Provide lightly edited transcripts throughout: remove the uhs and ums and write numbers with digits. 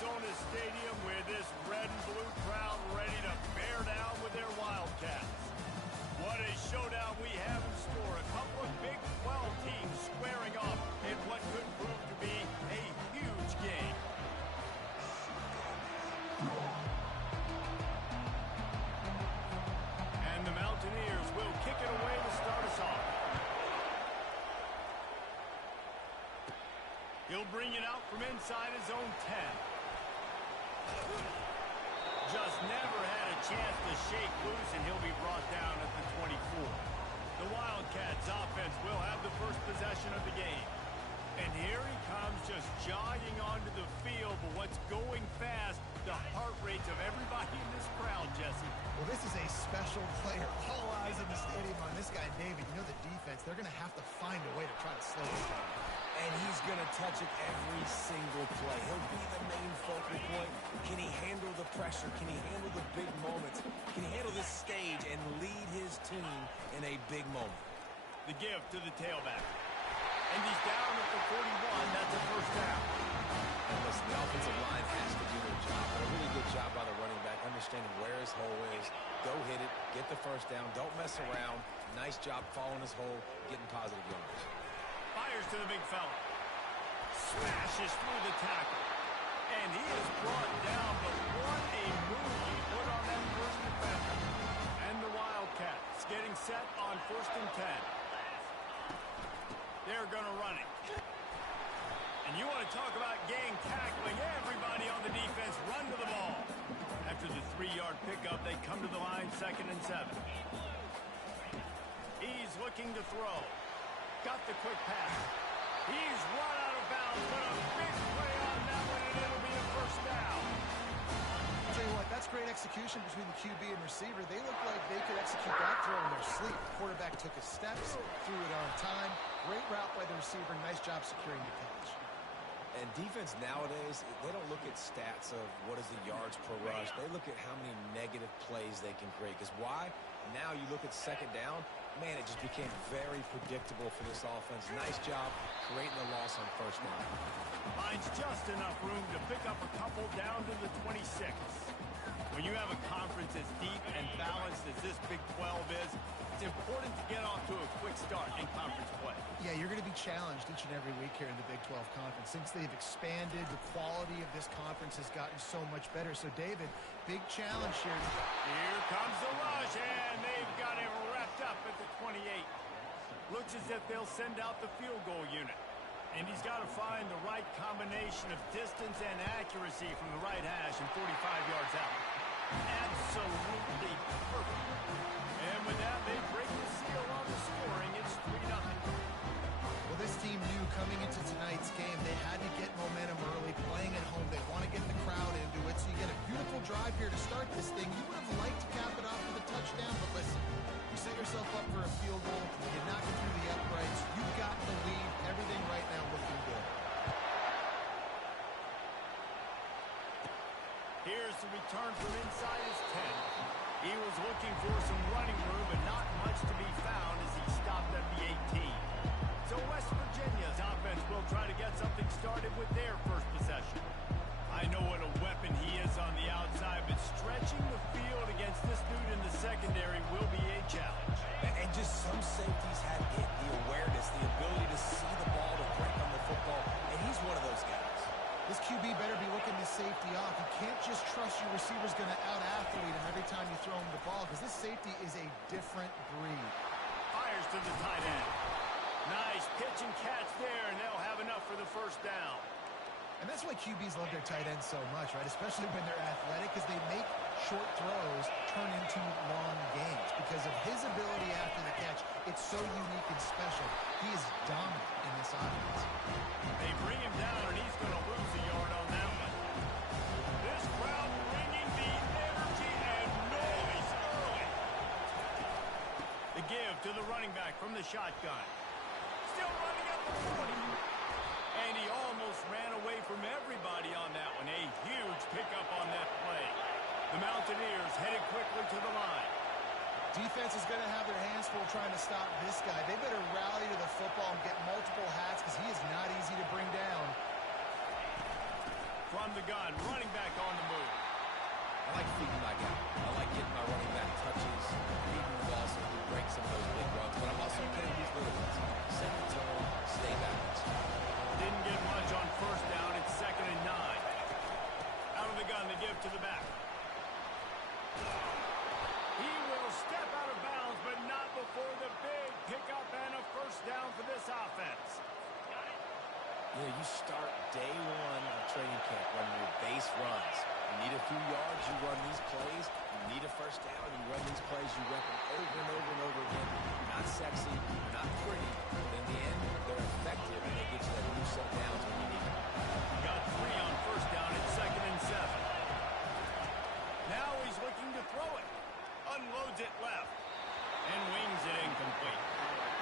Arizona Stadium with this red and blue crowd ready to bear down with their Wildcats. What a showdown we have in store. A couple of Big 12 teams squaring off in what could prove to be a huge game. And the Mountaineers will kick it away to start us off. He'll bring it out from inside his own 10. Just never had a chance to shake loose, and he'll be brought down at the 24. The Wildcats offense will have the first possession of the game. And here he comes just jogging onto the field, but what's going fast, the heart rates of everybody in this crowd, Jesse. Well, this is a special player. All eyes in the stadium on this guy, David. You know the defense, they're going to have to find a way to try to slow him down. And he's going to touch it every single play. He'll be the main focal point. Can he handle the pressure? Can he handle the big moments? Can he handle this stage and lead his team in a big moment? The give to the tailback. And he's down at the 41. That's a first down. And listen, the offensive line has to do their job. But a really good job by the running back, understanding where his hole is. Go hit it. Get the first down. Don't mess around. Nice job following his hole, getting positive yards. Fires to the big fella. Smashes through the tackle. And he is brought down, but what a move he put on that first defender. And the Wildcats getting set on 1st and 10. They're going to run it. And you want to talk about gang tackling. Everybody on the defense run to the ball. After the 3-yard pickup, they come to the line 2nd and 7. He's looking to throw. Got the quick pass. He's run out of bounds, but a big play on that one, and it'll be a first down. I'll tell you what, that's great execution between the QB and receiver. They look like they could execute that throw in their sleep. The quarterback took his steps, threw it on time. Great route by the receiver. Nice job securing the catch. And defense nowadays, they don't look at stats of what is the yards per rush. They look at how many negative plays they can create. Because why? Now you look at 2nd down, man, it just became very predictable for this offense. Nice job creating a loss on 1st down. Finds just enough room to pick up a couple down to the 26. When you have a conference as deep and balanced as this Big 12 is, it's important to get off to a quick start in conference play. Yeah, you're going to be challenged each and every week here in the Big 12 Conference. Since they've expanded, the quality of this conference has gotten so much better. So, David, big challenge here. Here comes the rush, and they've got it wrapped up at the 28. Looks as if they'll send out the field goal unit. And he's got to find the right combination of distance and accuracy from the right hash and 45 yards out. Absolutely perfect. And with that, they break the seal on the scoring. It's 3-0. Well, this team knew coming into tonight's game they had to get momentum early, playing at home. They want to get the crowd into it. So you get a beautiful drive here to start this thing. You would have liked to cap it off with a touchdown, but listen, you set yourself up for a field goal. You knock it through the uprights. You got the lead. Everything right now looking good. Here's the return from inside his 10. He was looking for some running room, but not much to be found as he stopped at the 18. So West Virginia's offense will try to get something started with their first possession. I know what a weapon he is on the outside, but stretching the field against this dude in the secondary will be a challenge. And just some safeties have it, the awareness, the ability to see the ball, to break on the football, and he's one of those guys. This QB better be looking this safety off. You can't just trust your receiver's going to out-athlete him every time you throw him the ball, because this safety is a different breed. Fires to the tight end. Nice pitch and catch there, and they'll have enough for the first down. And that's why QBs love their tight ends so much, right? Especially when they're athletic, because they make short throws turn into long gains. Because of his ability after the catch, it's so unique and special. He is dominant in this offense. They bring him down, and he's going to lose a yard on that one. This crowd bringing the energy and noise early. The give to the running back from the shotgun. Still running up the 40. And he almost ran away from everybody on that one. A huge pickup on that play. The Mountaineers headed quickly to the line. Defense is going to have their hands full trying to stop this guy. They better rally to the football and get multiple hats because he is not easy to bring down. From the gun, running back on the move. I like feeding my guy. I like getting my running back touches, feeding the ball so he can break some of those big runs. But I'm also getting these little ones. Set the tone, stay balanced. Didn't get much on first down. It's 2nd and 9. Out of the gun, they give to the back. He will step out of bounds, but not before the big pickup and a first down for this offense. You know, you start day one of training camp running your base runs. You need a few yards, you run these plays. You need a first down, you run these plays. You rep them over and over and over again. Not sexy, not pretty, but in the end, they're effective, and they get you that new set of downs when you need them. Got 3 on first down. It's 2nd and 7. Now he's looking to throw it. Unloads it left. And wings it incomplete.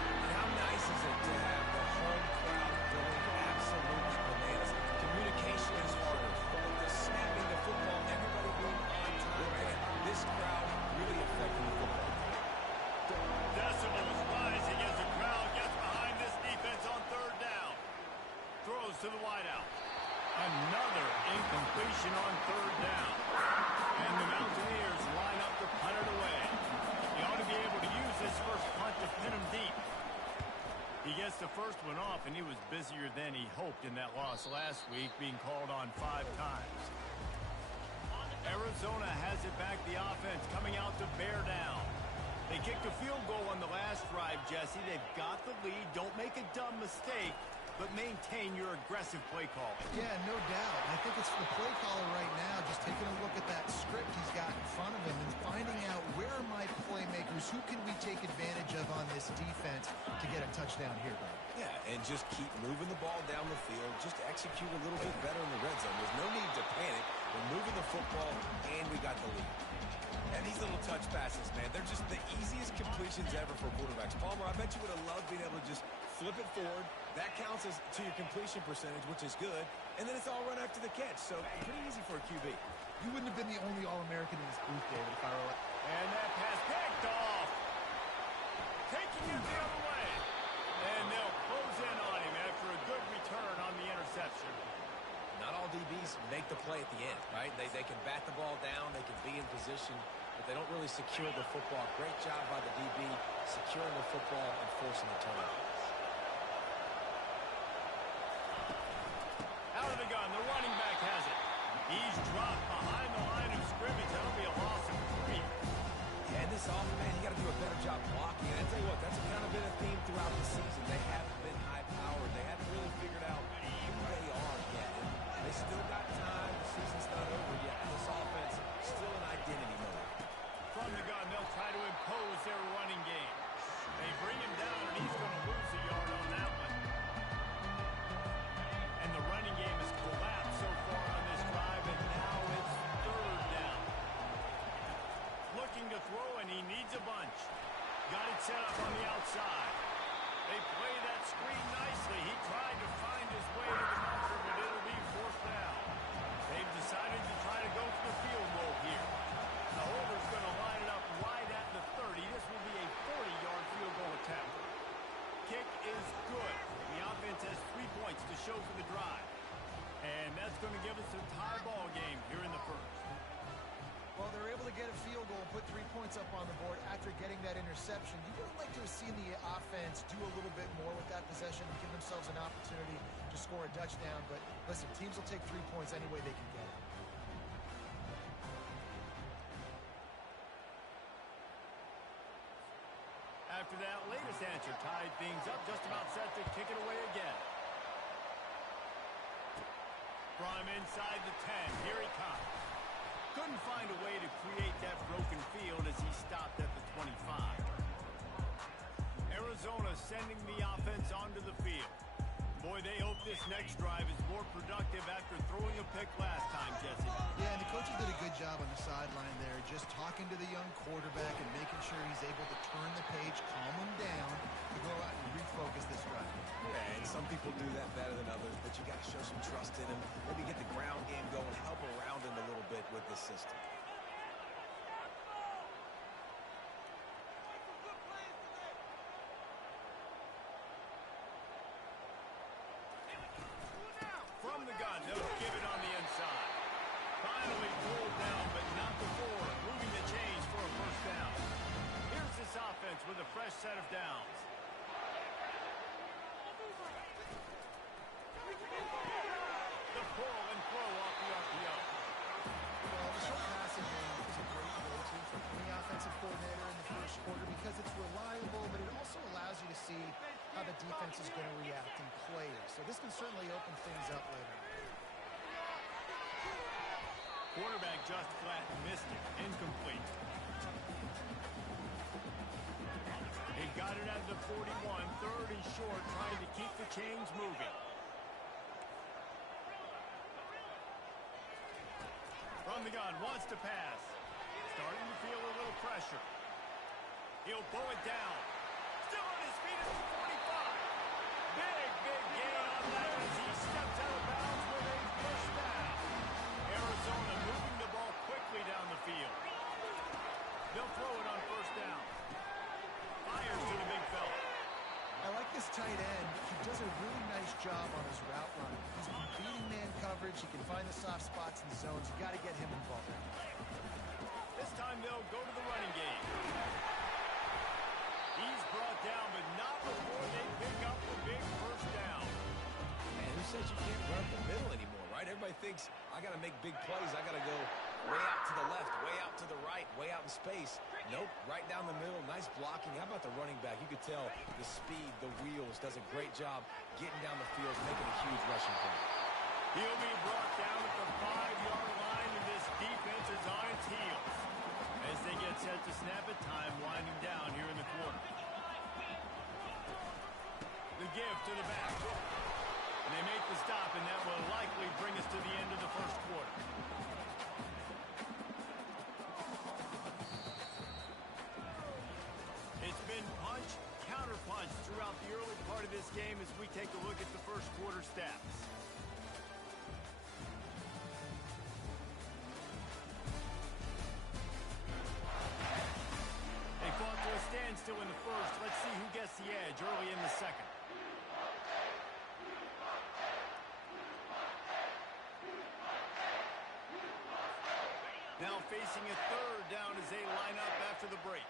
And how nice is it to have the home crowd going absolutely bananas? Communication is harder. The snapping the football, everybody being on time. Man, this crowd really affecting the football. Decibels rising as the crowd gets behind this defense on 3rd down. Throws to the wideout. Another incompletion on 3rd down. And the Mountaineers line up to punt it away. He ought to be able to use this first punt to pin him deep. He gets the first one off, and he was busier than he hoped in that loss last week, being called on 5 times. Arizona has it back, the offense coming out to bear down. They kicked a field goal on the last drive, Jesse. They've got the lead. Don't make a dumb mistake, but maintain your aggressive play call. Yeah, no doubt. I think it's the play caller right now just taking a look at that script he's got in front of him and finding out where are my playmakers, who can we take advantage of on this defense to get a touchdown here, bro. Yeah, and just keep moving the ball down the field. Just execute a little bit better in the red zone. There's no need to panic. We're moving the football, and we got the lead. And these little touch passes, man, they're just the easiest completions ever for quarterbacks. Palmer, I bet you would have loved being able to just flip it forward. That counts as to your completion percentage, which is good. And then it's all run after the catch. So pretty easy for a QB. You wouldn't have been the only All-American in this booth, David, if I were like... And that pass picked off. Taking it the other way. And they'll close in on him after a good return on the interception. Not all DBs make the play at the end, right? They can bat the ball down, they can be in position, but they don't really secure the football. Great job by the DB securing the football and forcing the turnover. Out of the gun, the running back has it. He's dropped behind the line of scrimmage. That'll be a loss of 3. Yeah, and this offense, man, you got to do a better job blocking. And I tell you what, that's kind of been a theme throughout the season. They haven't been high-powered. They haven't really figured out who they are yet. And they still got time. The season's not over yet. This offense still in identity mode. From the gun, they'll try to impose their running game. They bring him down, and he's going to lose a yard on that one. And the running game has collapsed so far on this drive, and now it's 3rd down. Looking to throw, and he needs a bunch. Got it set up on the outside. They play that screen nicely. He tried to find his way to the marker, but it'll be 4th down. They've decided to try to go for the field goal here. The holder's going to line it up right at the 30. This will be a 40-yard field goal attempt. Kick is good. The offense has 3 points to show for the drive. And that's going to give us a tie ball game here in the first. Well, they're able to get a field goal, put 3 points up on the board after getting that interception. You would have liked to have seen the offense do a little bit more with that possession and give themselves an opportunity to score a touchdown. But listen, teams will take 3 points any way they can get it. After that latest answer tied things up, just about set to kick it away again. From inside the 10, here he comes. Couldn't find a way to create that broken field as he stopped at the 25. Arizona sending the offense onto the field. Boy, they hope this next drive is more productive after throwing a pick last time, Jesse. Yeah, and the coaches did a good job on the sideline there, just talking to the young quarterback and making sure he's able to turn the page, calm him down, to go out and refocus this drive. Yeah, and some people do that better than others, but you got to show some trust in him. Maybe get the ground game going, help around him a little bit with this system. From the gun, they'll give it on the inside. defense is going to react and play it. So this can certainly open things up later. Quarterback just flat missed it. Incomplete. He got it at the 41. Third and short, trying to keep the chains moving. From the gun, wants to pass. Starting to feel a little pressure. He'll pull it down. Still on his feet at the 45. Big gain on that as he steps out of bounds with a first down. Arizona moving the ball quickly down the field. They'll throw it on first down. Fires to the big fella. I like this tight end. He does a really nice job on his route running. He's beating man coverage. He can find the soft spots in the zones. You got to get him involved. This time they'll go to the running game. He's brought down, but not before they pick up the big first down. Man, who says you can't run up the middle anymore, right? Everybody thinks, I got to make big plays. I got to go way out to the left, way out to the right, way out in space. Nope, right down the middle. Nice blocking. How about the running back? You could tell the speed, the wheels, does a great job getting down the field, making a huge rushing play. He'll be brought down at the 5-yard line, and this defense is on its heels. As they get set to snap it, time winding down here in the quarter. The give to the back. And they make the stop, and that will likely bring us to the end of the first quarter. It's been punch, counter-punch throughout the early part of this game as we take a look at the first quarter stats. They fought to a standstill in the first. Let's see who gets the edge early in the second. Now facing a third down as they line up after the break.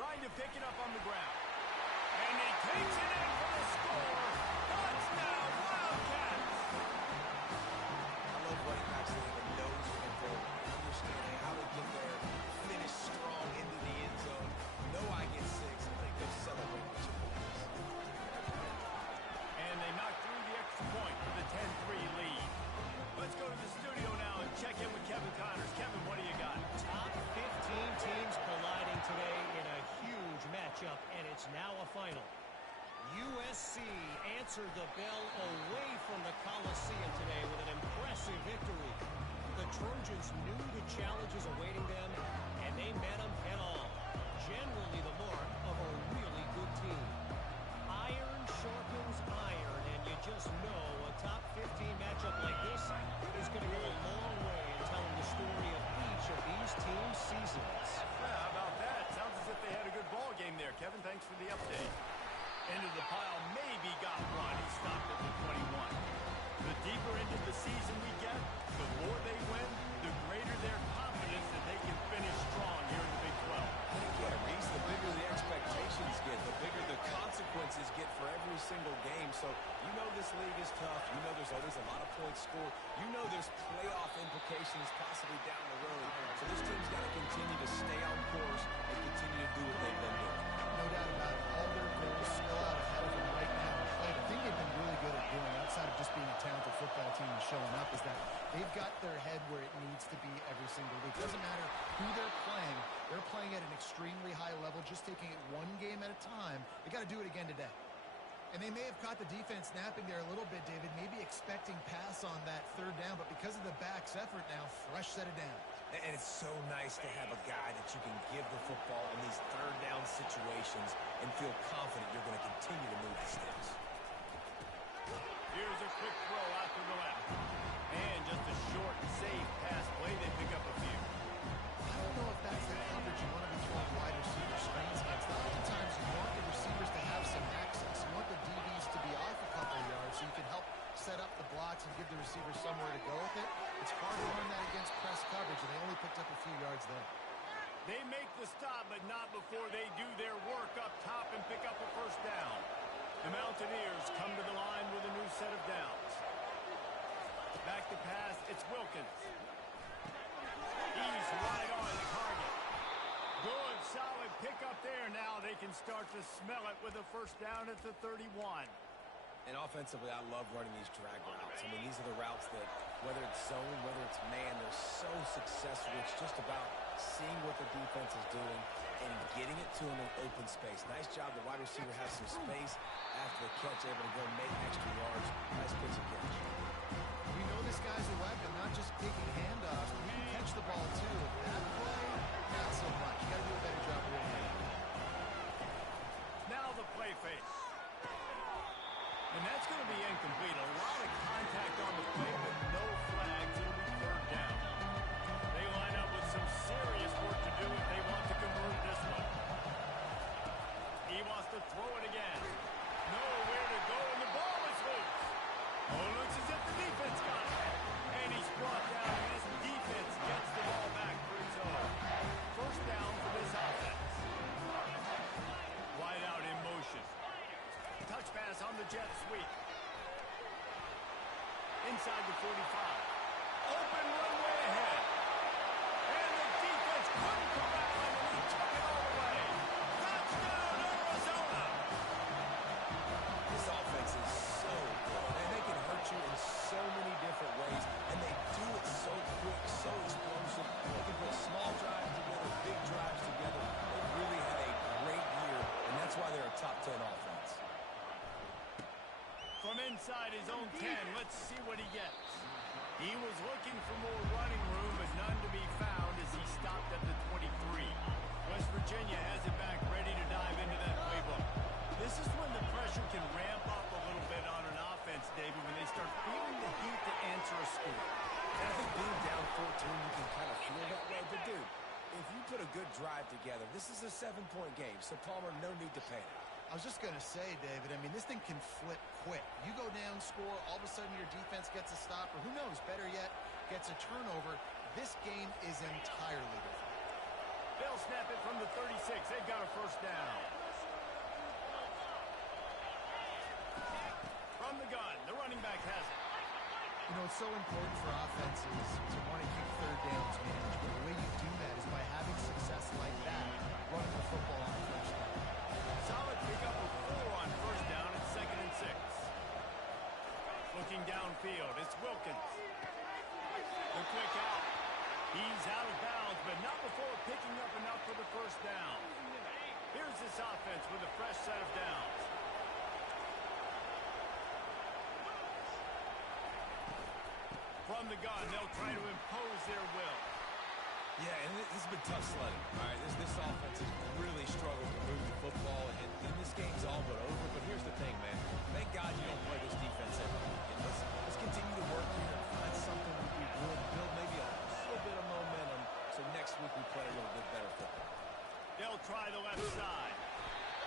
Trying to pick it up on the ground. And he takes it in for the score. Touchdown, Wildcats! I love running backs that have a nose for the goal, understand how to get there, finish strong into the end zone. Know I get 6, and they go celebrate with your boys. And they knock through the extra point for the 10-3 lead. Let's go to the studio now and check in with Kevin Connors. Kevin, what do you got? Top 15 teams colliding today in a huge matchup, and it's now a final. USC answered the bell away from the Coliseum today with an impressive victory. The Trojans knew the challenges awaiting them, and they met them head-on. Generally the mark of a really good team. Iron sharpens iron, and you just know a top 15 matchup like this is going to go a long way in telling the story of each of these teams' seasons. Yeah, how about that? Sounds as if they had a good ball game there. Kevin, thanks for the update. Into the pile, maybe got one. He stopped at the 21. The deeper into the season we get, the more they win, the greater their confidence that they can finish strong here in the Big 12. And again, Reese, the bigger the expectations get, the bigger the consequences get for every single game. So you know this league is tough. You know there's always a lot of points scored. You know there's playoff implications possibly down the road. So this team's got to continue to stay on course and continue to do what they've been doing. No doubt about it. All their goals still out ahead of them right now. And the thing they've been really good at doing, outside of just being a talented football team and showing up, is that they've got their head where it needs to be every single week. It doesn't matter who they're playing. They're playing at an extremely high level, just taking it one game at a time. They got to do it again today. And they may have caught the defense napping there a little bit, David, maybe expecting pass on that third down, but because of the back's effort now, fresh set of downs. And it's so nice to have a guy that you can give the football in these third down situations and feel confident you're going to continue to move the sticks. Here's a quick throw out to the left. And just a short, safe pass play. They pick up a few. I don't know if that's the coverage you want to be throwing wide receiver screens against. Oftentimes you want the receivers to have some access. You want the DBs to be off a couple of yards so you can help set up the blocks and give the receiver somewhere to go with it. It's hard to run that against press coverage, and they only picked up a few yards there. They make the stop, but not before they do their work up top and pick up a first down. The Mountaineers come to the line with a new set of downs. Back to pass, it's Wilkins. He's just right on target. Good, solid pickup there. Now they can start to smell it with a first down at the 31. And offensively, I love running these drag routes. I mean, these are the routes that, whether it's zone, whether it's man, they're so successful. It's just about seeing what the defense is doing and getting it to them in open space. Nice job. The wide receiver has some space after the catch, able to go make extra yards. Nice pitch and catch. We know this guy's a weapon, not just picking handoffs, but he can catch the ball too. That play, not so much. You got to do a better job with it. Now the play fake. And that's going to be incomplete. A lot of contact on the play, but no flags. It'll be third down. They line up with some serious work to do if they want to convert this one. He wants to throw it again. Nowhere to go, and the ball is loose. Oh, it looks as if the defense got it. And he's brought down, and this defense gets the ball back for its own. First down for this offense. Wide out in motion. Touch pass on the jet sweep. Inside the 45. Open runway ahead. And the defense couldn't corral him, and he took it all the way. Touchdown, Arizona! This offense is so good. And they can hurt you in so many different ways, and they do it so quick, so explosive. They can put small drives together, big drives together. They really had a great year, and that's why they're a top 10 offense. From inside his own 10, let's see what he gets. He was looking for more running room, but none to be found as he stopped at the 23. West Virginia has it back, ready to dive into that playbook. This is when the pressure can ramp up a little bit on an offense, David, when they start feeling the heat to answer a score. And I think being down 14, you can kind of feel that way. But, dude, if you put a good drive together, this is a 7-point game, so Palmer, no need to panic. I was just going to say, David, I mean, this thing can flip quick. You go down, score, all of a sudden your defense gets a stop, or who knows, better yet, gets a turnover. This game is entirely different. They'll snap it from the 36. They've got a first down. From the gun, the running back has it. You know, it's so important for offenses to want to keep third downs manageable. The way you do that is by having success like that, running the football on first down. Solid pickup of 4 on first down at 2nd and 6. Looking downfield, it's Wilkins. The quick out. He's out of bounds, but not before picking up enough for the first down. Here's this offense with a fresh set of downs. From the gun, they'll try to impose their will. Yeah, and this has been tough sledding. All right, this offense has really struggled to move the football, and this game's all but over. But here's the thing, man. Thank God you don't play this defense every week. And let's continue to work here and find something we can build maybe a little bit of momentum so next week we play a little bit better football. They'll try the left side.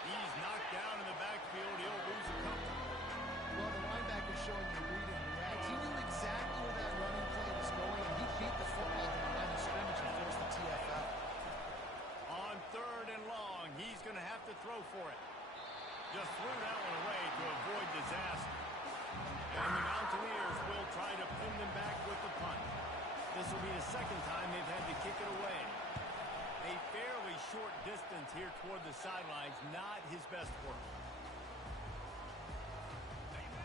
He's knocked down in the backfield. He'll lose a couple. Well, the linebacker's showing you reading the react. He knew exactly where that running play was going, and he beat the football to the line of scrimmage and forced the TFL. On 3rd and long, he's going to have to throw for it. Just threw that one away to avoid disaster. And the Mountaineers will try to pin them back with the punt. This will be the second time they've had to kick it away. A fairly short distance here toward the sidelines, not his best work.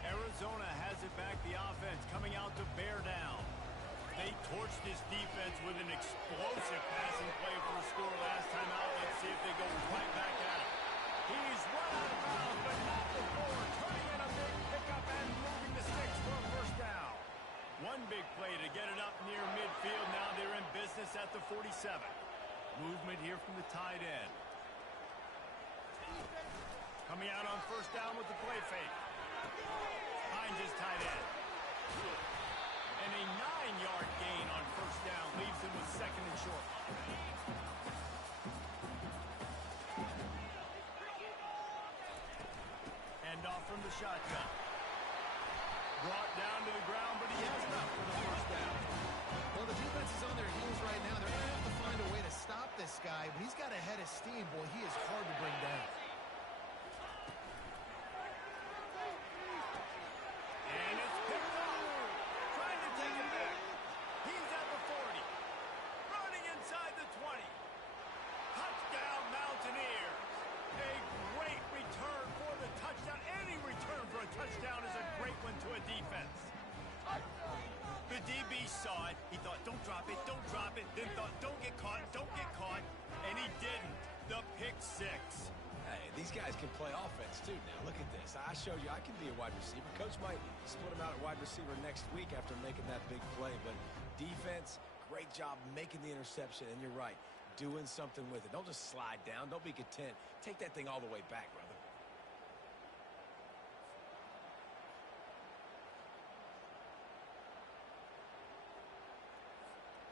Arizona has it back, the offense coming out to bear down. They torched this defense with an explosive passing play for a score last time out. Let's see if they go right back at it. He's run out of bounds, but not before turning in a big pickup and moving the sticks for a first down. One big play to get it up near midfield. Now they're in business at the 47. Movement here from the tight end. Coming out on first down with the play fake. Finds his tight end. And a 9-yard gain on first down leaves him with 2nd and short. Hand off from the shotgun. Brought down to the ground, but he has enough for the first down. Well, the defense is on their heels right now. They're going to have to find a way to stop this guy. But he's got a head of steam. Boy, he is hard to bring down. And it's picked up. Trying to take it back. He's at the 40. Running inside. He saw it. He thought, don't drop it, don't drop it. Then thought, don't get caught, don't get caught. And he didn't. The pick six. Hey, these guys can play offense, too, now. Look at this. I showed you I can be a wide receiver. Coach might split him out at wide receiver next week after making that big play. But defense, great job making the interception. And you're right, doing something with it. Don't just slide down. Don't be content. Take that thing all the way back, brother.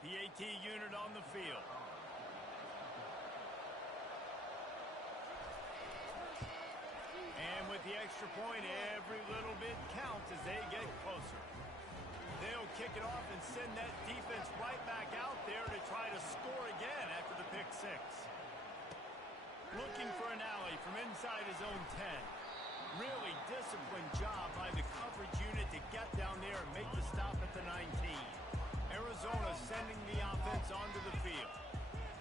PAT unit on the field. And with the extra point, every little bit counts as they get closer. They'll kick it off and send that defense right back out there to try to score again after the pick six. Looking for an alley from inside his own 10. Really disciplined job by the coverage unit to get down there and make the stop at the 19. Arizona sending the offense onto the field.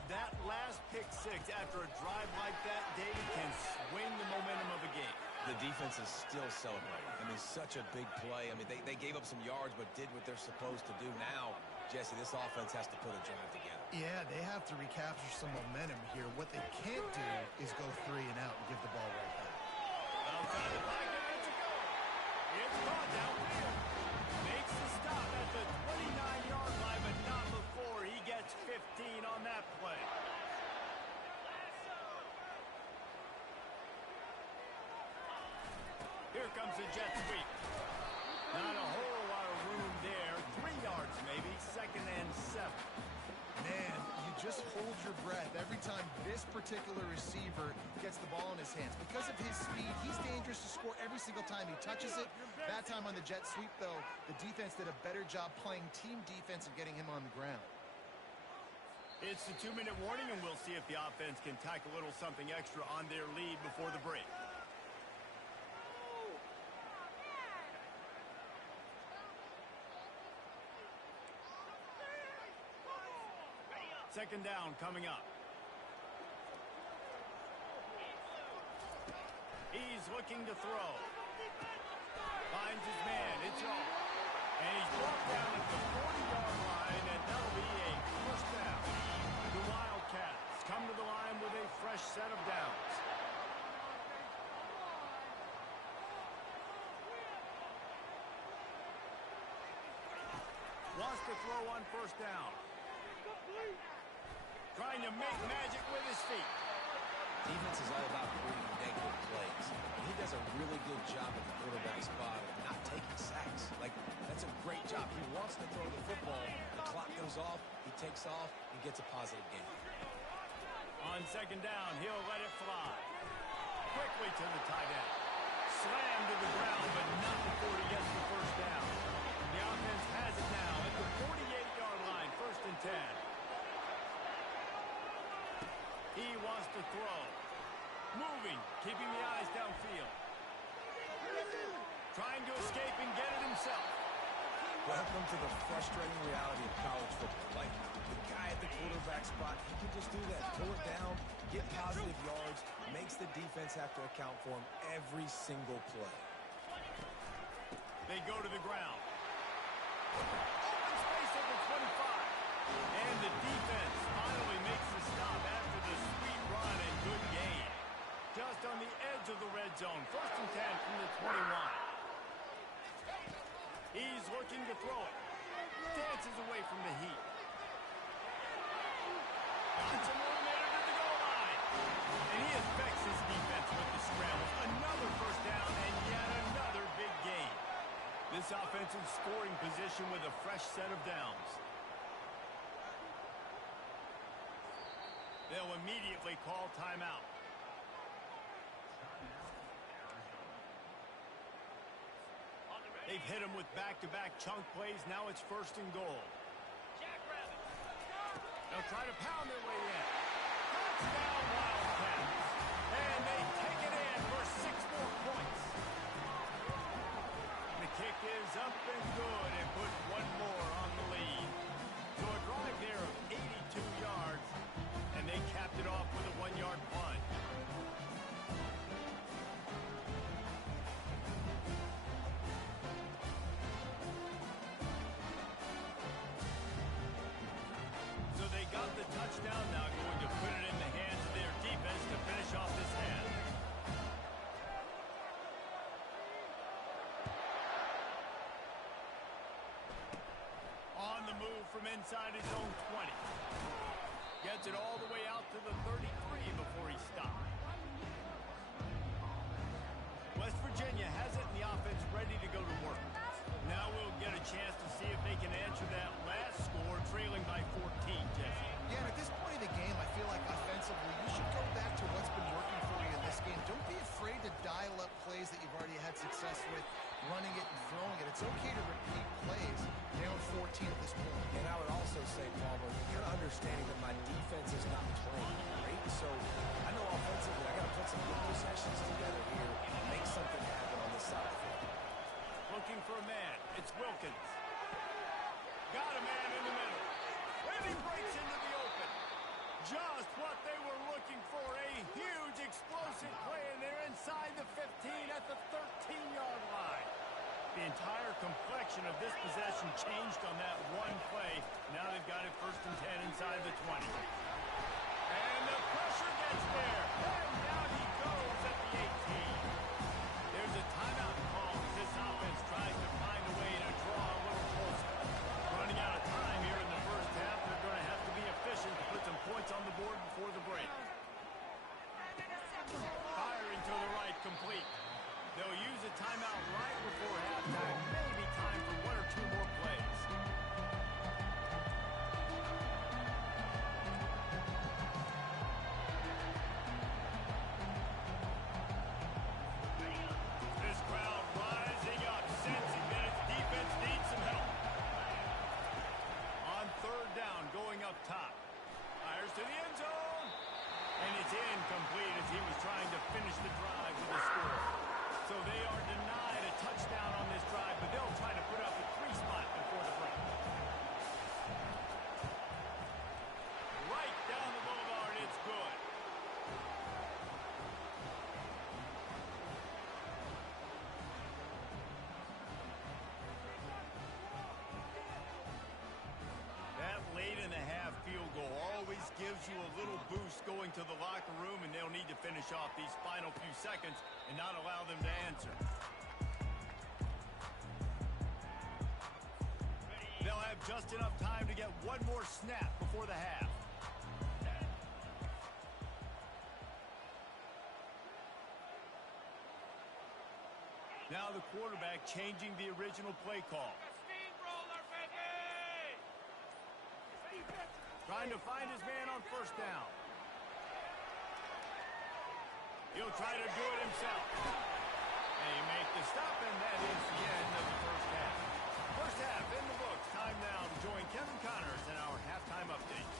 That last pick six after a drive like that, Dave, can swing the momentum of a game. The defense is still celebrating. I mean, such a big play. I mean, they gave up some yards but did what they're supposed to do. Now, Jesse, this offense has to put a drive together. Yeah, they have to recapture some momentum here. What they can't do is go 3 and out and give the ball right back. Outside the 5 minutes ago. It's caught downfield. Makes the stop at the 29-yard line, but not before he gets 15 on that play. Here comes the jet sweep. Not a whole lot of room there. 3 yards maybe, 2nd and 7. Man, you just hold your breath every time this particular receiver gets the ball in his hands. Because of his speed, he's dangerous to score every single time he touches it. That time on the jet sweep, though, the defense did a better job playing team defense and getting him on the ground. It's the 2-minute warning, and we'll see if the offense can tack a little something extra on their lead before the break. Second down coming up. He's looking to throw. Finds his man. It's off. And he's brought down at the 40-yard line, and that'll be a first down. The Wildcats come to the line with a fresh set of downs. Wants to throw on first down. Trying to make magic with his feet. Defense is all about creating negative plays. And he does a really good job at the quarterback spot of not taking sacks. Like, that's a great job. He wants to throw the football. The clock goes off. He takes off and gets a positive gain. On second down, he'll let it fly. Quickly to the tight end. Slammed to the ground, but not before he gets the first down. The offense has it now at the 48-yard line, 1st and 10. He wants to throw. Moving, keeping the eyes downfield. Trying to escape and get it himself. Welcome to the frustrating reality of college football. Like, the guy at the quarterback spot, he can just do that. Pull it down, get positive yards, makes the defense have to account for him every single play. They go to the ground. Open space at the 25. And the defense finally makes the stop after the sweet run and good gain. Just on the edge of the red zone. 1st and 10 from the 21. He's looking to throw it. Dances away from the heat. Got some momentum at the goal line. And he affects his defense with the scramble. Another first down and yet another big gain. This offensive scoring position with a fresh set of downs. They'll immediately call timeout. They've hit him with back-to-back chunk plays. Now it's 1st and goal. They'll try to pound their way in. Touchdown, Wildcats. And they take it in for 6 more points. The kick is up and good and put 1 more on the lead. So a drive there of 82 yards, and they capped it off with a 1-yard punt. from inside his own 20. Gets it all the way out to the 33 before he stopped. West Virginia has it in the offense ready to go to work. Now we'll get a chance to see if they can answer that last score, trailing by 14, Jesse. Yeah, and at this point of the game, I feel like offensively, you should go back to what's been working for you in this game. Don't be afraid to dial up plays that you've already had success with, running it and throwing it. It's okay to repeat plays. Down 14 at this point. And I would also say, Palmer, kind of understanding that my defense is not playing great, so I know offensively I got to put some good possessions together here and make something happen on this side of the field. Looking for a man. It's Wilkins. Got a man in the middle. And he breaks into the open. Just what they were looking for. A huge explosive play, and they're inside the 15 at the 13-yard line. The entire complexion of this possession changed on that one play. Now they've got it 1st and 10 inside the 20. And the pressure gets there. And down he goes at the 18. There's a timeout call as this offense tries to find a way to draw a little closer. Running out of time here in the first half. They're going to have to be efficient to put some points on the board before the break. Firing to the right, complete. They'll use a timeout right before halftime. Maybe time for 1 or 2 more plays. This crowd rising up, sensing that its defense needs some help. On 3rd down, going up top. Fires to the end zone. And it's incomplete as he was trying to finish the drive with a score. So they are denied a touchdown on this drive, but they'll try to put up a 3 spot before the break. Right down the boulevard, it's good. That late in the half field goal always gives you a little boost going to the locker room, and they'll need to finish off these final few seconds and not allow them to answer. They'll have just enough time to get one more snap before the half. Now the quarterback changing the original play call. Trying to find his man on 1st down. He'll try to do it himself. They make the stop, and that is the end of the first half. First half in the books. Time now to join Kevin Connors in our halftime update.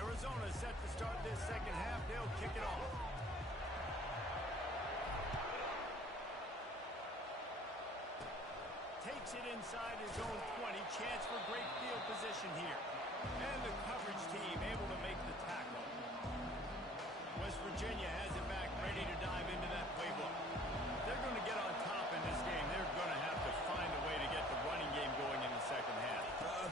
Arizona set to start this second half. They'll kick it off. Takes it inside his own 20. Chance for great field position here. And the coverage team able to make the tackle. West Virginia has it back, ready to dive into that playbook. They're going to get on top in this game. They're going to have to find a way to get the running game going in the second half.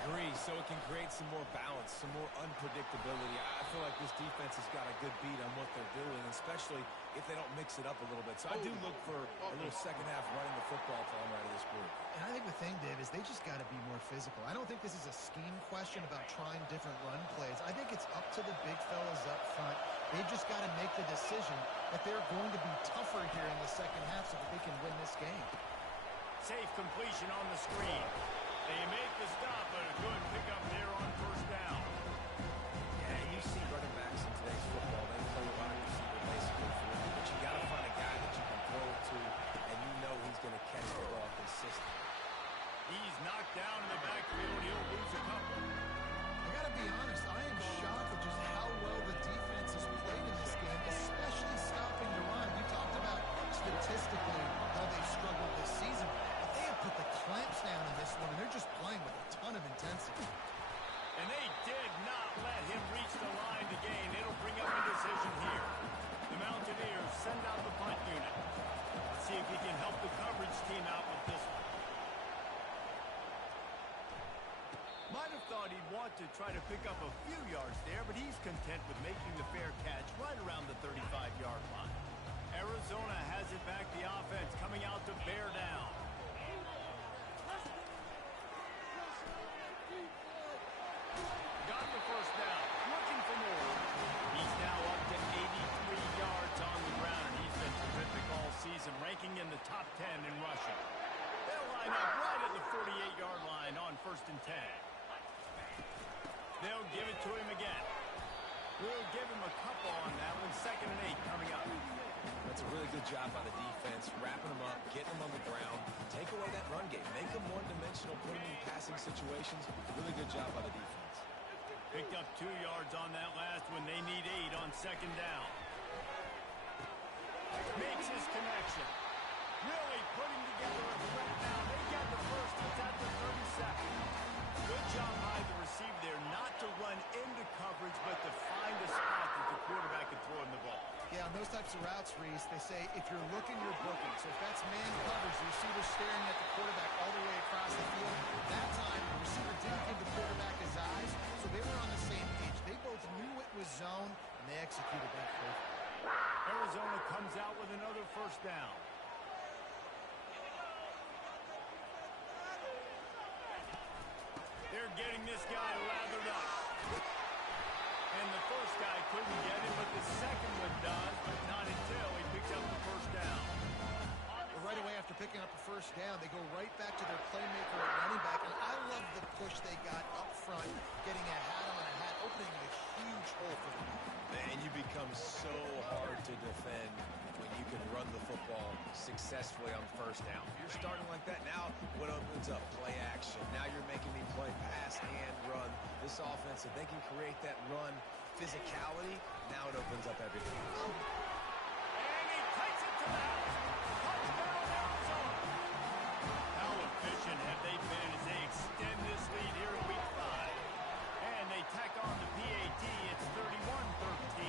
Agree, so it can create some more balance, some more unpredictability. I feel like this defense has got a good beat on what they're doing, especially if they don't mix it up a little bit. So I do look for a little second half running the football from out of this group. And I think the thing, Dave, is they just got to be more physical. I don't think this is a scheme question about trying different run plays. I think it's up to the big fellas up front. They've just got to make the decision that they're going to be tougher here in the second half so that they can win this game. Safe completion on the screen. They make the stop, but a good pickup there on 1st down. Yeah, you see running backs in today's football. They play wide receiver basically for you, but you got to find a guy that you can throw it to, and you know he's going to catch the ball consistently. He's knocked down in the backfield. He'll lose a couple. I got to be honest, I am shocked at just how well the defense has played in this game, especially stopping the run. We talked about statistically how they've struggled this season, but they have put the clamps down in this one, and they're just playing with a ton of intensity. And they did not let him reach the line to gain. It'll bring up a decision here. The Mountaineers send out the punt unit. Let's see if he can help the coverage team out with this one. Might have thought he'd want to try to pick up a few yards there, but he's content with making the fair catch right around the 35-yard line. Arizona has it back, the offense coming out to bear down. line up right at the 48-yard line on 1st and 10. They'll give it to him again. We'll give him a couple on that one. 2nd and 8 coming up. That's a really good job by the defense, wrapping them up, getting them on the ground. Take away that run game. Make them one-dimensional, put them in passing situations. Really good job by the defense. Picked up 2 yards on that last one. They need 8 on 2nd down. Makes his connection. Really putting together a threat now. They got the first. It's at the 32nd. Good job by the receiver there not to run into coverage, but to find a spot that the quarterback can throw him the ball. Yeah, on those types of routes, Reese, they say if you're looking, you're booking. So if that's man coverage, the receiver's staring at the quarterback all the way across the field. That time, the receiver didn't give the quarterback his eyes, so they were on the same page. They both knew it was zone, and they executed that perfectly. Arizona comes out with another 1st down. They're getting this guy lathered up. And the first guy couldn't get him, but the second one does, but not until he picks up the 1st down. Right away after picking up the 1st down, they go right back to their playmaker at running back. And I love the push they got up front, getting a hat on a hat, opening a huge hole for them. And you become so hard to defend when you can run the football successfully on 1st down. You're starting like that. Now what opens up? Play action. Now you're making me play pass and run. This offense, if they can create that run physicality, now it opens up everything. And he takes it to the house. Touchdown, Arizona. How efficient have they been as they extend this lead here in Week 5? And they tack on the PAT. It's 31-13.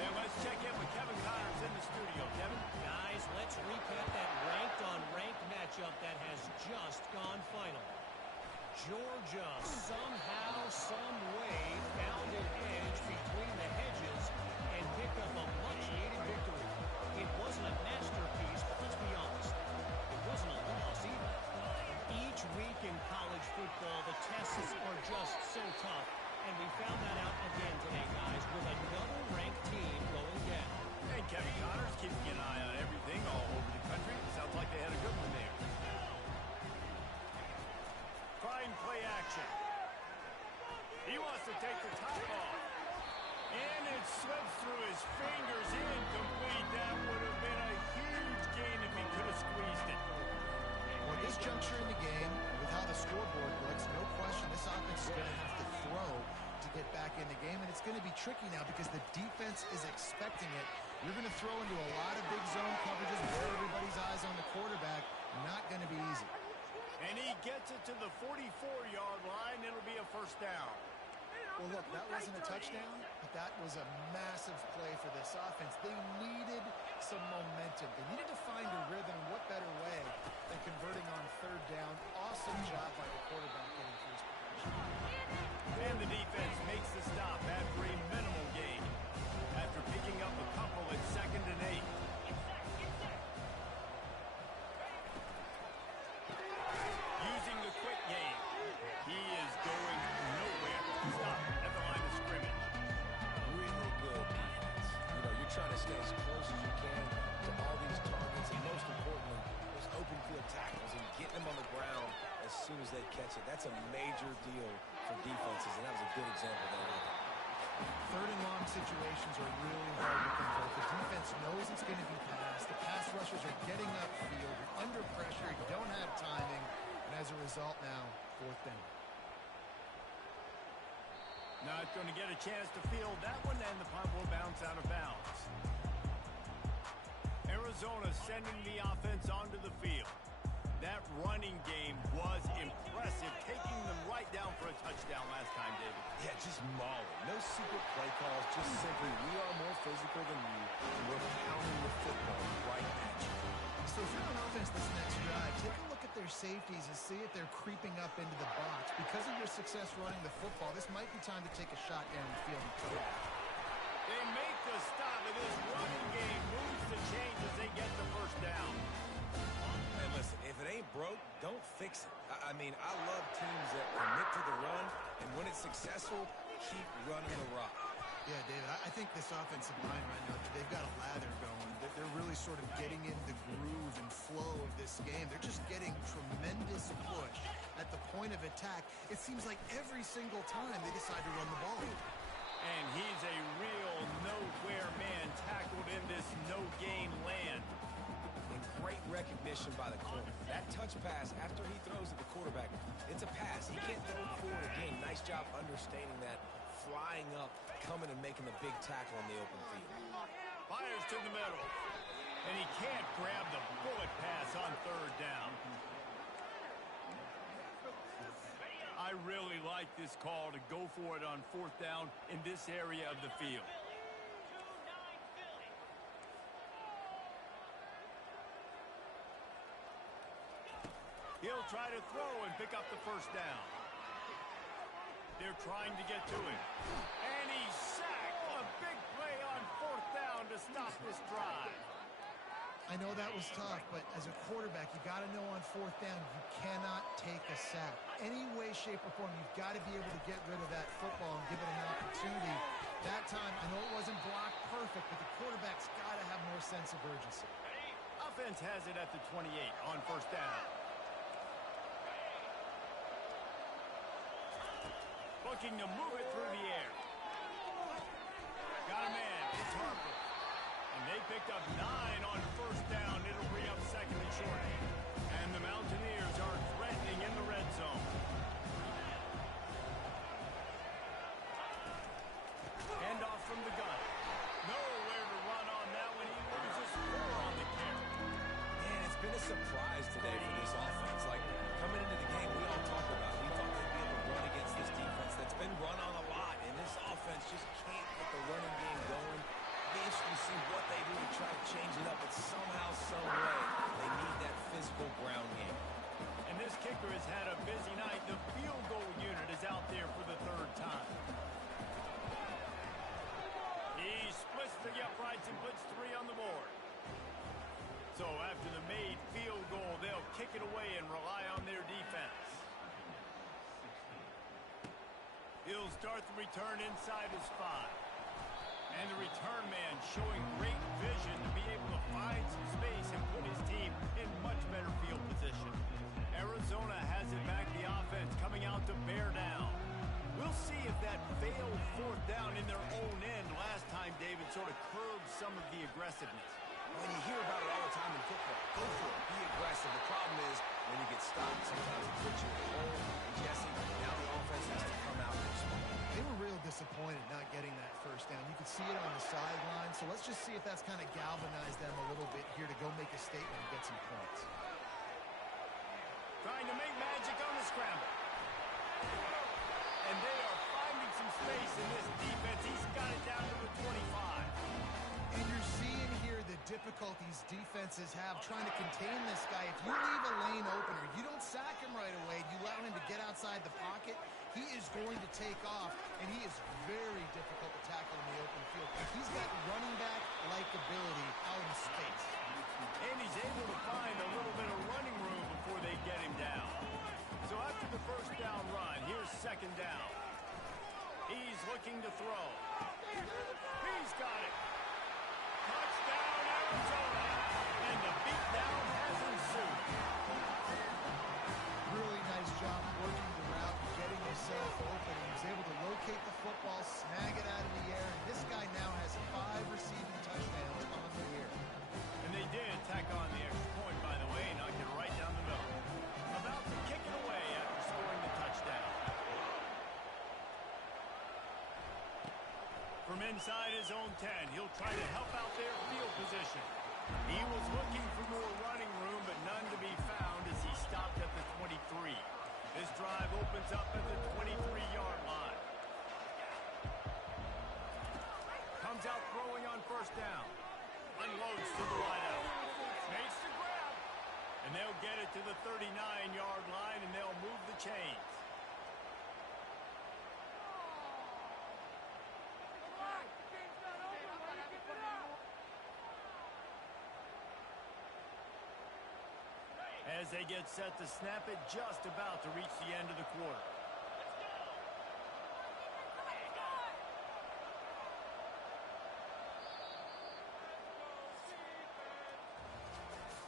And let's check in with Kevin Connors in the studio. Kevin? Guys, let's recap that ranked-on-ranked matchup that has just gone final. Georgia somehow, some way found an edge between the hedges and picked up a much-needed victory. It wasn't a masterpiece, but let's be honest, it wasn't a loss either. Each week in college football, the tests are just so tough, and we found that out again today, guys, with another ranked team going down. And Kevin Connors keeping an eye on everything all over the country. Sounds like they had a good one there. Fine play action. He wants to take the top off. And it slips through his fingers. Incomplete. That would have been a huge gain if he could have squeezed it. Well, at this juncture in the game, with how the scoreboard looks, no question this offense is going to have to throw to get back in the game, and it's going to be tricky now because the defense is expecting it. You're going to throw into a lot of big zone coverages where everybody's eyes on the quarterback. Not going to be easy. And he gets it to the 44-yard line. It'll be a 1st down. Well, look, that wasn't a touchdown, but that was a massive play for this offense. They needed some momentum. They needed to find a rhythm. What better way than converting on 3rd down? Awesome job by the quarterback getting through his progression. And the defense makes the stop after a minimal gain. After picking up a couple at 2nd and 8. Using the quick game. He is going nowhere. Stop at the line of scrimmage. Really good defense. You know, you're trying to stay as close as you can to all these targets, and most importantly, those open field tackles and getting them on the ground as soon as they catch it. That's a major deal for defenses, and that was a good example there. 3rd and long situations are really hard to convert. The defense knows it's going to be passed. The pass rushers are getting upfield. You're under pressure. You don't have timing. And as a result now, 4th down. Not going to get a chance to field that one, and the punt will bounce out of bounds. Arizona sending the offense onto the field. That running game was impressive, taking them right down for a touchdown last time, David. Yeah, just mauling. No secret play calls, just simply we are more physical than you, and we're pounding the football right at you. So if you're on offense this next drive, take a look at their safeties and see if they're creeping up into the box. Because of your success running the football, this might be time to take a shot downfield and throw it. They make the stop, and this running game moves the chains as they get the 1st down. And listen, if it ain't broke, don't fix it. I mean, I love teams that commit to the run, and when it's successful, keep running the rock. Yeah, David, I think this offensive line right now, they've got a lather going. They're really sort of getting in the groove and flow of this game. They're just getting point of attack, it seems like every single time they decide to run the ball. And he's a real nowhere man tackled in this no-gain land. And great recognition by the corner. That touch pass after he throws at the quarterback, it's a pass. He can't throw it forward again. Nice job understanding that, flying up, coming and making the big tackle in the open field. Fires to the middle. And he can't grab the bullet pass on third down. I really like this call to go for it on fourth down in this area of the field. He'll try to throw and pick up the first down. They're trying to get to him. And he's sacked. A big play on fourth down to stop this drive. I know that was tough, but as a quarterback, you got to know on fourth down, you cannot take a sack. Any way, shape, or form, you've got to be able to get rid of that football and give it an opportunity. That time, I know it wasn't blocked perfect, but the quarterback's got to have more sense of urgency. Offense has it at the 28 on first down. Looking to move it through the air. Got a man. It's Harper. And they picked up 9 on first down. It'll bring up second and short. And the Mountaineers are threatening in the red zone. Handoff from the gun. Nowhere to run on that one. He loses 4 on the carry. Man, it's been a surprise today for this offense. Like, coming into the game, we all talked about it. We thought they'd be able to run against this defense that's been run on a lot. And this offense just can't get the running game going. It'll be interesting to see what they do to try to change it up, but somehow, some way, they need that physical ground game. And this kicker has had a busy night. The field goal unit is out there for the third time. He splits the uprights and puts 3 on the board. So after the made field goal, they'll kick it away and rely on their defense. He'll start the return inside his 5. And the return man showing great vision to be able to find some space and put his team in much better field position. Arizona has it back, the offense coming out to bear down. We'll see if that failed fourth down in their own end last time, David, sort of curbed some of the aggressiveness. When you hear about it all the time in football, go for it, be aggressive. The problem is when you get stopped, sometimes it puts you in a hole. And Jesse, now the offense has to come out and respond. They were real disappointed not getting that first down. You could see it on the sideline, so let's just see if that's kind of galvanized them a little bit here to go make a statement and get some points. Trying to make magic on the scramble. And they are finding some space in this defense. He's got it down to the 25. And you're seeing here the difficulties defenses have trying to contain this guy. If you leave a lane open or you don't sack him right away, you allow him to get outside the pocket, he is going to take off, and he is very difficult to tackle in the open field. He's got running back-like ability out in space. And he's able to find a little bit of running room before they get him down. So after the first down run, here's second down. He's looking to throw. He's got it. Touchdown, Arizona. And the beatdown has ensued. Really nice job working the route and getting himself open. He was able to locate the football, snag it out of the air, and this guy now has 5 receiving touchdowns on the year. And they did tack on the extra point, by the way, knocked it right down the middle. About to kick it away after scoring the touchdown. From inside his own 10, he'll try to help out their field position. He was looking for more running room, but none to be found as he stopped at the 23. This drive opens up at the 23-yard line. Comes out throwing on first down. Unloads to the wideout. Makes the grab. And they'll get it to the 39-yard line, and they'll move the chains. As they get set to snap it, just about to reach the end of the quarter.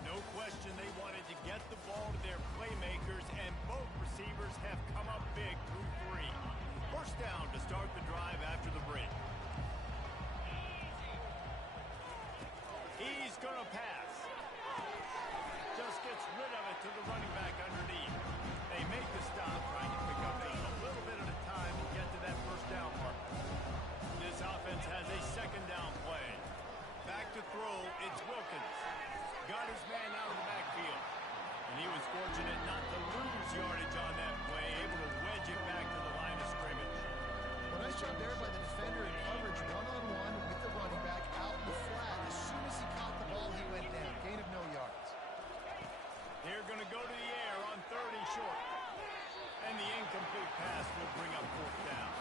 No question they wanted to get the ball to their playmakers, and both receivers incomplete pass will bring up fourth down.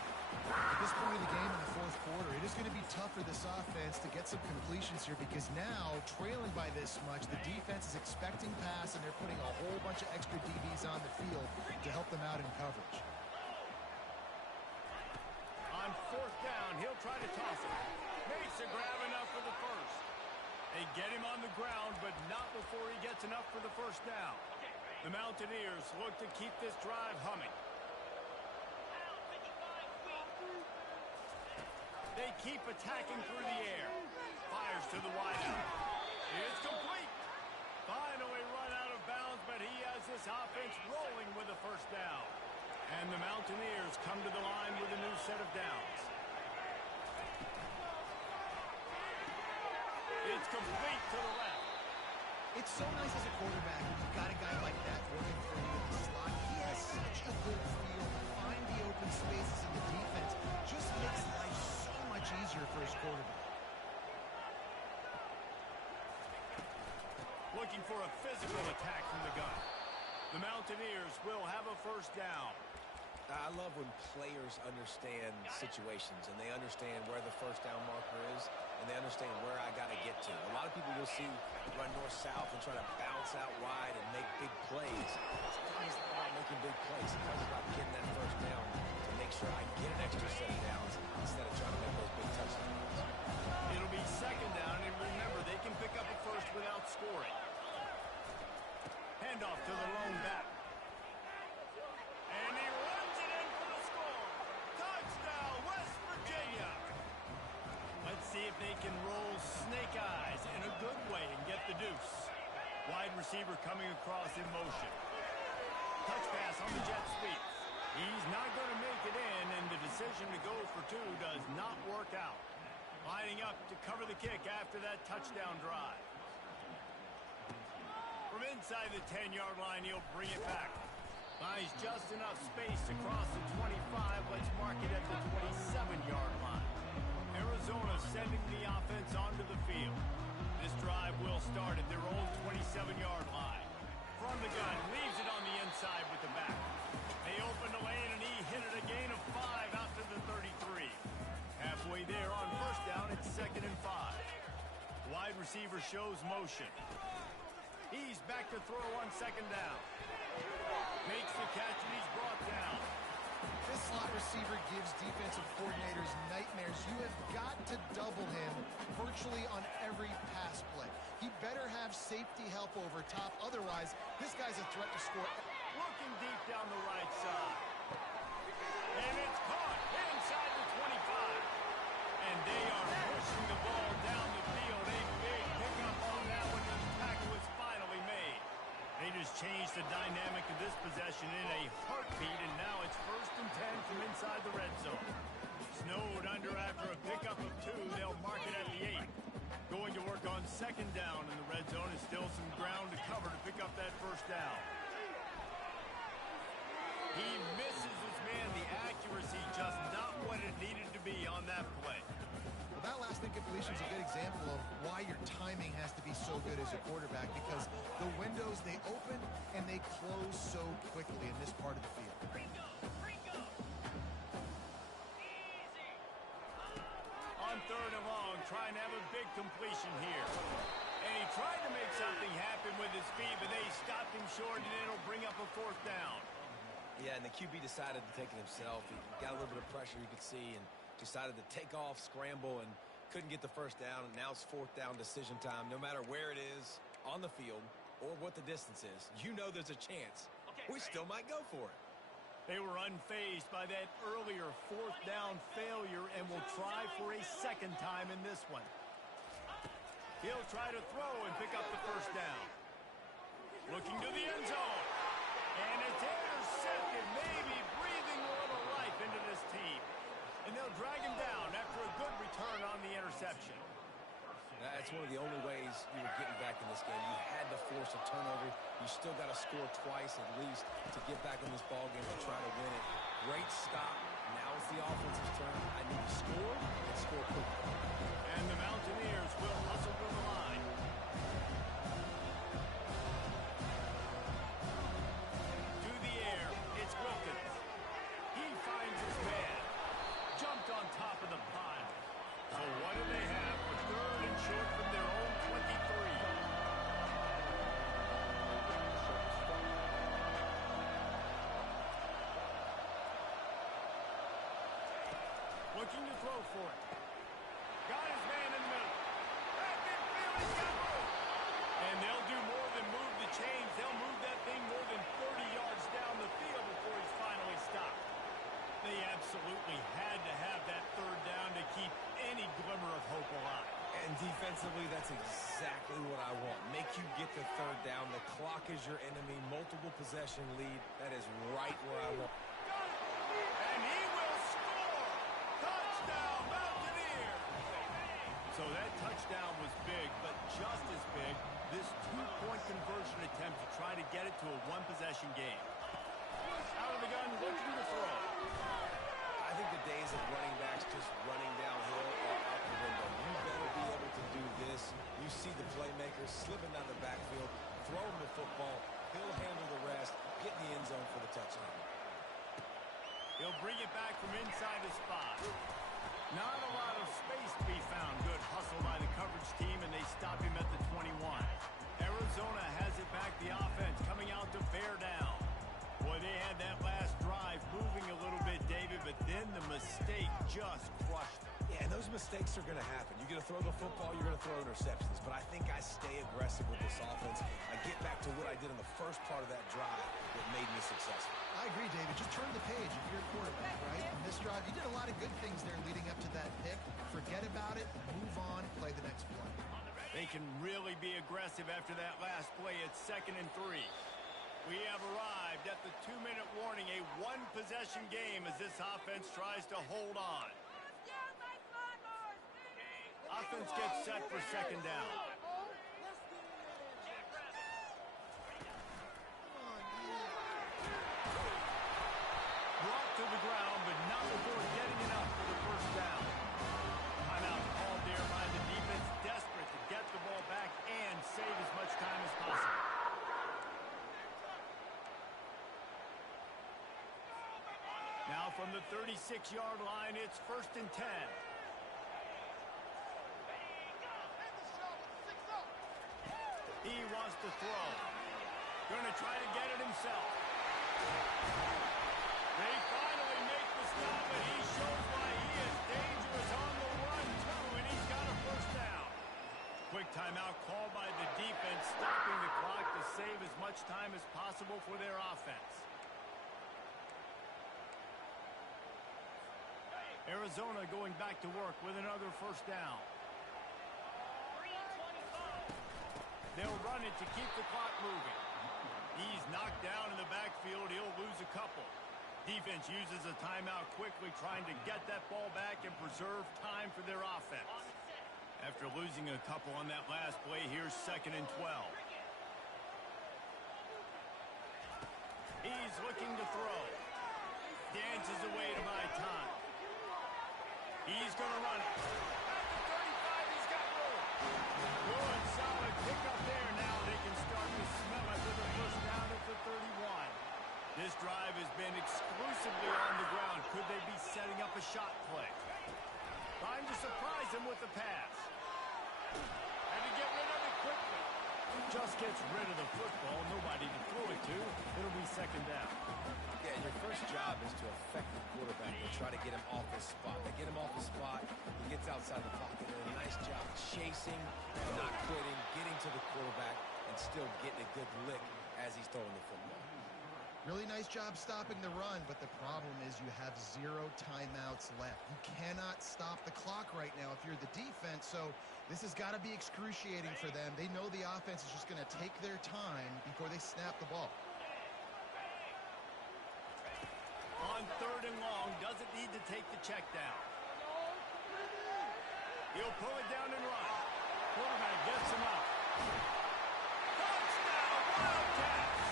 At this point of the game in the fourth quarter, it is going to be tough for this offense to get some completions here because now, trailing by this much, the defense is expecting pass, and they're putting a whole bunch of extra DBs on the field to help them out in coverage. On fourth down, he'll try to toss it. Makes a grab enough for the first. They get him on the ground, but not before he gets enough for the first down. The Mountaineers look to keep this drive humming. They keep attacking through the air. Fires to the wideout. It's complete. Finally run out of bounds, but he has this offense rolling with a first down. And the Mountaineers come to the line with a new set of downs. It's complete to the left. It's so nice as a quarterback when you've got a guy like that working for you in the slot. He has such a good feel to find the open spaces in the defense. Just makes life so much easier for his quarterback. Looking for a physical attack from the gun. The Mountaineers will have a first down. I love when players understand situations and they understand where the first down marker is and they understand where I got to get to. A lot of people will see run north-south and try to bounce out wide and make big plays. Sometimes it's not about making big plays. Sometimes it's about getting that first down to make sure I get an extra set of downs instead of trying to make those big touchdowns. It'll be second down, and remember, they can pick up a first without scoring. Handoff to the lone back. And he runs it in for the score. Touchdown, West Virginia. Let's see if they can roll snake eyes in a good way and get the deuce. Wide receiver coming across in motion. Touch pass on the jet sweep. He's not going to make it in, and the decision to go for two does not work out. Lining up to cover the kick after that touchdown drive. From inside the 10-yard line, he'll bring it back. Finds just enough space to cross the 25. Let's mark it at the 27-yard line. Arizona sending the offense onto the field. This drive will start at their own 27-yard line. From the gun, leaves it on the inside with the back. They open the lane, and he hit it a gain of 5 out to the 33. Halfway there on first down, it's 2nd and 5. Wide receiver shows motion. He's back to throw on 2nd down. Makes the catch, and he's brought down. This slot receiver gives defensive coordinators nightmares. You have got to double him virtually on every pass play. He better have safety help over top. Otherwise, this guy's a threat to score. Looking deep down the right side. And it's caught inside the 25. And they are pushing the ball down the field. A big pickup on that when the tackle was finally made. They just changed the dynamic of this possession in a heartbeat, and now it's 1st and 10 from inside the red zone. Snowed under after a pickup of 2. They'll mark it at the 8. Going to work on 2nd down in the red zone is still some ground to cover to pick up that first down. He misses his man. The accuracy just not what it needed to be on that play. Well, that last incompletion is a good example of why your timing has to be so good as a quarterback, because the windows, they open and they close so quickly in this part of the field. On 3rd and long, trying to have a big completion here. And he tried to make something happen with his feet, but they stopped him short, and it'll bring up a 4th down. Yeah, and the QB decided to take it himself. He got a little bit of pressure, you could see, and decided to take off, scramble, and couldn't get the first down. And now it's 4th down decision time. No matter where it is on the field or what the distance is, you know there's a chance. We still might go for it. They were unfazed by that earlier 4th down failure and will try for a 2nd time in this one. He'll try to throw and pick up the first down. Looking to the end zone. And it's intercepted, maybe breathing a little life into this team. And they'll drag him down after a good return on the interception. That's one of the only ways you were getting back in this game. You had to force a turnover. You still got to score twice at least to get back in this ball game to try to win it. Great stop. Now it's the offensive turn. I need to score and score quickly. And the Mountaineers will hustle to the line. To the air, it's Wilkins. looking to throw for it. Got his man in the middle. Back midfield, he's got room. And they'll do more than move the chains. They'll move that thing more than 30 yards down the field before he's finally stopped. They absolutely had to have that third down to keep any glimmer of hope alive. And defensively, that's exactly what I want. Make you get the third down. The clock is your enemy. Multiple possession lead. That is right where I want. And he will score! Touchdown, Mountaineers! So that touchdown was big, but just as big, this two-point conversion attempt to try to get it to a one-possession game. Out of the gun, looking to throw. I think the days of running backs just running downhill are out the window. You better be able to do this. You see the playmaker slipping down the backfield, throw him the football, he'll handle the rest, get in the end zone for the touchdown. He'll bring it back from inside the spot. Not a lot of space to be found. Good hustle by the coverage team, and they stop him at the 21. Arizona has it back, the offense coming out to bear down. Boy, they had that last drive moving a little bit, David, but then the mistake just crushed them. Yeah, and those mistakes are going to happen. You're going to throw the football, you're going to throw interceptions, but I think I stay aggressive with this offense. I get back to what I did in the first part of that drive that made me successful. I agree, David. Just turn the page if you're a quarterback, right? On this drive, you did a lot of good things there leading up to that pick. Forget about it, move on, play the next play. They can really be aggressive after that last play at 2nd and 3. We have arrived at the 2-minute warning, a one-possession game as this offense tries to hold on. Offense gets set for 2nd down. Brought to the ground, but not before getting enough for the first down. Timeout called there by the defense, desperate to get the ball back and save as much time as possible. Now from the 36-yard line, it's 1st and 10. He wants to throw. Going to try to get it himself. They finally make the stop, and he shows why he is dangerous on the run, too, and he's got a first down. Quick timeout called by the defense, stopping the clock to save as much time as possible for their offense. Arizona going back to work with another first down. They'll run it to keep the clock moving. He's knocked down in the backfield. He'll lose a couple. Defense uses a timeout quickly, trying to get that ball back and preserve time for their offense. After losing a couple on that last play, here's 2nd and 12. He's looking to throw. Dances away to buy time. He's going to run it. At the 35, he's got room. Good, solid pickup there. Now they can start to smell it with a first down at the 31. This drive has been exclusively on the ground. Could they be setting up a shot play? Trying to surprise him with the pass. And to get rid of it quickly. Just gets rid of the football. Nobody to throw it to. It'll be 2nd down. Yeah, your first job is to affect the quarterback and try to get him off his spot. They get him off his spot, he gets outside the pocket. They're a nice job chasing, not quitting, getting to the quarterback, and still getting a good lick as he's throwing the football. Really nice job stopping the run, but the problem is you have 0 timeouts left. You cannot stop the clock right now if you're the defense, so this has got to be excruciating for them. They know the offense is just going to take their time before they snap the ball. On 3rd and long, doesn't need to take the check down. He'll pull it down and run. Quarterback gets him up. Touchdown, Wildcats!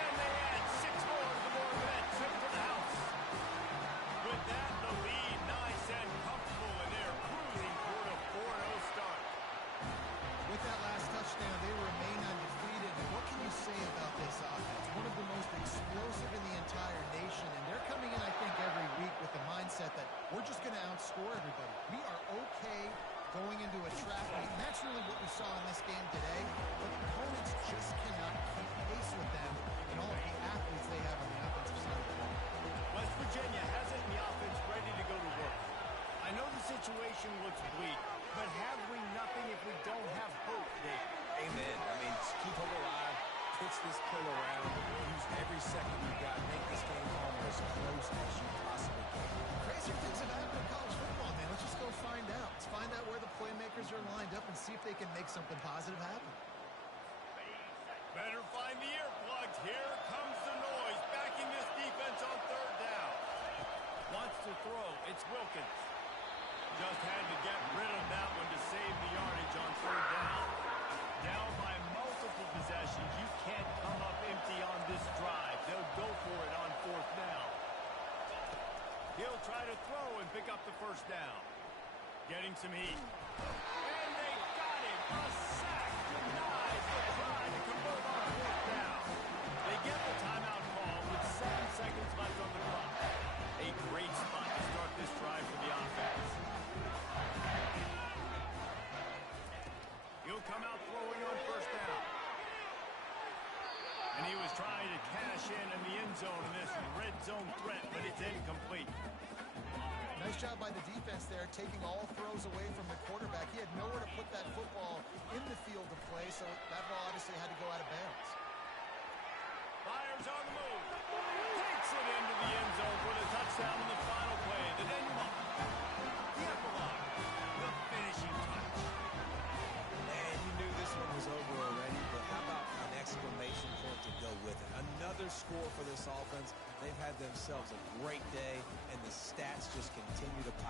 And they add 6 more to the board for that trip to the house. With that, the lead nice and comfortable, and they're cruising toward a 4-0 start. With that last touchdown, they remain undefeated. And what can you say about this offense? One of the most explosive in the entire nation, and they're coming in, I think, every week with the mindset that we're just going to outscore everybody. We are okay going into a trap meet, and that's really what we saw in this game today. But opponents just cannot keep pace with them, and all situation looks bleak, but have we nothing if we don't have hope, Dave? Amen. I mean, just keep hope alive, pitch this kill around, use every second you got, make this game home as close as you possibly can. Crazier things have happened in college football, man. Let's just go find out. Let's find out where the playmakers are lined up and see if they can make something positive happen. Better find the earplugs. Here comes the noise, backing this defense on third down. Wants to throw. It's Wilkins. Just had to get rid of that one to save the yardage on third down. Down by multiple possessions. You can't come up empty on this drive. They'll go for it on fourth down. He'll try to throw and pick up the first down. Getting some heat. And they got him. A sack denies the try to convert on fourth down. They get the timeout call with 7 seconds left on the clock. A great spot to start this drive for the offense. He'll come out throwing on first down. And he was trying to cash in the end zone in this red zone threat, but it's incomplete. Nice job by the defense there, taking all throws away from the quarterback. He had nowhere to put that football in the field to play, so that ball obviously had to go out of bounds. Fires on the move. Takes it into the end zone for the touchdown in the final play. The denouement. The epilogue. The finishing touch. Man, you knew this one was over already, but how about an exclamation point to go with it? Another score for this offense. They've had themselves a great day, and the stats just continue to pile